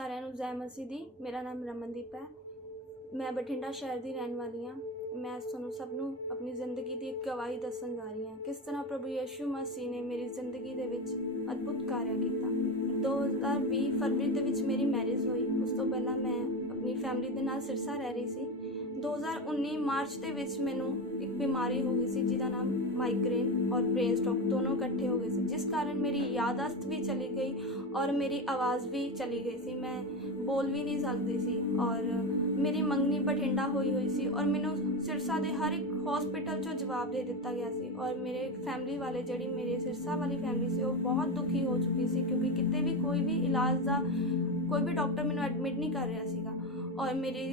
सारिਆਂ ਨੂੰ जय मसीह दी। मेरा नाम रमनदीप है। मैं बठिंडा शहर की रहने वाली हाँ। मैं तुहानू सब नू अपनी जिंदगी की एक गवाही दसन जा रही हाँ किस तरह प्रभु यीशु मसीह ने मेरी जिंदगी दे विच अद्भुत कार्य किया। 2020 फरवरी दे विच मेरी मैरिज हुई। उस तो पहला मैं अपनी फैमिली दे नाल सिरसा रह रही सी। 2019 मार्च दे विच मैनू एक बीमारी हो गई सी जिहदा नाम माइग्रेन और ब्रेन स्ट्रोक दोनों इकट्ठे हो गए सी, जिस कारण मेरी यादाश्त भी चली गई और मेरी आवाज़ भी चली गई सी। मैं बोल भी नहीं सकती सी और मेरी मंगनी बठिंडा हुई सी और मैनू सिरसा दे हर एक हॉस्पिटल चो जवाब दे दिता गया सी। और मेरे फैमिली वाले जिहड़ी मेरे सिरसा वाली फैमिली सी वो बहुत दुखी हो चुकी सी क्योंकि किते भी कोई भी इलाज का कोई भी डॉक्टर मैनू एडमिट नहीं कर रहा सीगा। और मेरी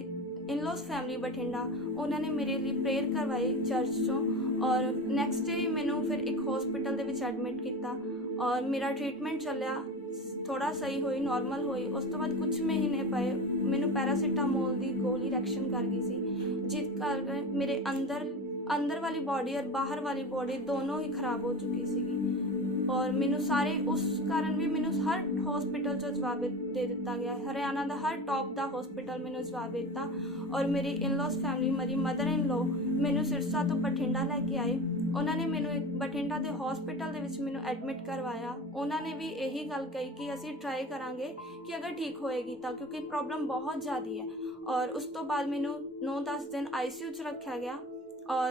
इनलॉस फैमिली बठिंडा उन्होंने मेरे लिए प्रेयर करवाई चर्च चों और नैक्सट डे मैनू फिर एक हॉस्पिटल दे विच एडमिट किया और मेरा ट्रीटमेंट चलिया, थोड़ा सही हुई, नॉर्मल हुई। उस तो बाद कुछ महीने पे मैनू पैरासीटामोल की गोली रिएक्शन कर गई सी, जिस कारण मेरे अंदर वाली बॉडी और बाहर वाली बॉडी दोनों ही खराब हो चुकी सी। और मैनू सारे उस कारण भी मैनू हर हॉस्पिटल चो जवाब दे दिता गया। हरियाणा का हर टॉप का हॉस्पिटल मैनू जवाब दिता और मेरी इनलॉस फैमिली मेरी मदर इन लॉ मैनू सिरसा तो बठिंडा लैके आए। उन्होंने मैनू एक बठिंडा के हॉस्पिटल दे विच मैनू एडमिट करवाया। उन्होंने भी यही गल कही कि असी ट्राई करांगे कि अगर ठीक होएगी तो, क्योंकि प्रॉब्लम बहुत ज़्यादा है। और उस तो बाद मैनू 9-10 दिन ICU च रखा गया और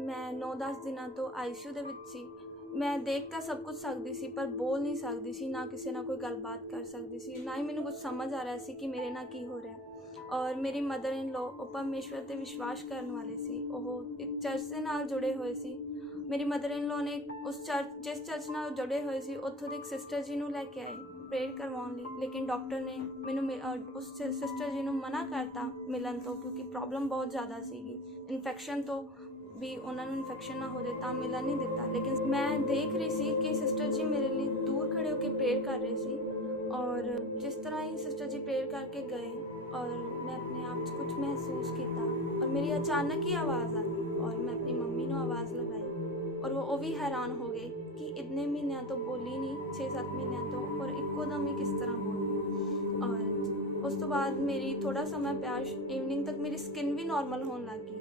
मैं 9-10 दिनों तो ICU दे विच सी। मैं देख तो सब कुछ सकती सी पर बोल नहीं सकती सी, ना किसी ना कोई गलबात कर सकती सी, ना ही मैनू कुछ समझ आ रहा सी कि मेरे नाल की हो रहा। और मेरी मदर इन लॉ परमेश्वर ते विश्वास करने वाले सी, ओह एक चर्च के नाल जुड़े हुए सी। मेरी मदर इन लॉ ने उस चर्च जिस चर्च नाल जुड़े हुए सी उत्थों दे एक सिस्टर जी नूं लैके आए प्रेयर करवाउण लई, लेकिन डॉक्टर ने मैनू उस सिस्टर जी नूं मना करता मिलन तो क्योंकि प्रॉब्लम बहुत ज़्यादा सीगी। इन्फैक्शन तो भी उन्होंने इन्फैक्शन ना हो जाए तो मिलन नहीं दिता। लेकिन मैं देख रही सी कि सिस्टर जी मेरे लिए दूर खड़े होकर प्रेयर कर रहे सी और जिस तरह ही सिस्टर जी प्रेयर करके गए और मैं अपने आप कुछ महसूस किया और मेरी अचानक ही आवाज़ आ गई और मैं अपनी मम्मी को आवाज़ लगाई और वो भी हैरान हो गए कि इतने महीनों तो बोली नहीं, 6-7 महीनों तो, और इकोदम ही किस तरह बोली। और उस तो बाद मेरी थोड़ा समय प्यार इवनिंग तक मेरी स्किन भी नॉर्मल होने लग गई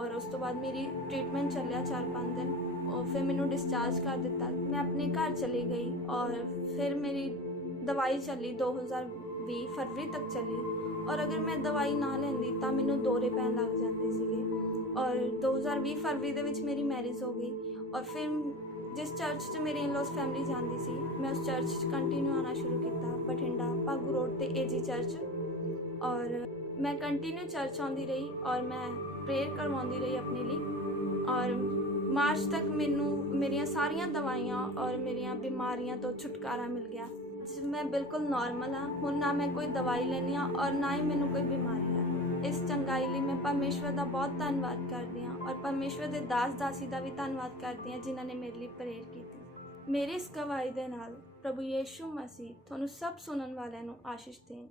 और उस तो बाद मेरी ट्रीटमेंट चलिया 4-5 दिन और फिर मैनू डिस्चार्ज कर दिता। मैं अपने घर चली गई और फिर मेरी दवाई चली 2020 फरवरी तक चली और अगर मैं दवाई ना लैंदी तो मैनू दौरे पैन लग जाते सीगे। और 2020 फरवरी दे विच मेरी मैरिज हो गई और फिर जिस चर्च च मेरी इनलॉस फैमिली जाती सी मैं उस चर्च कंटिन्यू आना शुरू किया, बठिंडा भागू रोड ते AG चर्च। और मैं कंटिन्यू चर्च आती रही और मैं प्रेयर करवाती रही अपने लिए और मार्च तक मैनू मेरिया सारिया दवाइयाँ और मेरिया बीमारियां तो छुटकारा मिल गया। मैं बिल्कुल नॉर्मल हाँ हुण, ना मैं कोई दवाई लैनी हाँ और ना ही मैनू कोई बीमारी है। इस चंगाई लिए मैं परमेश्वर का बहुत धन्यवाद करती हाँ और परमेश्वर के दास दासी का भी धन्यवाद करती हाँ जिन्होंने मेरे लिए प्रेयर की। मेरी इस गवाही के नाल प्रभु यीशु मसीह तुहानू सब सुनने वालियां नू आशीष देन।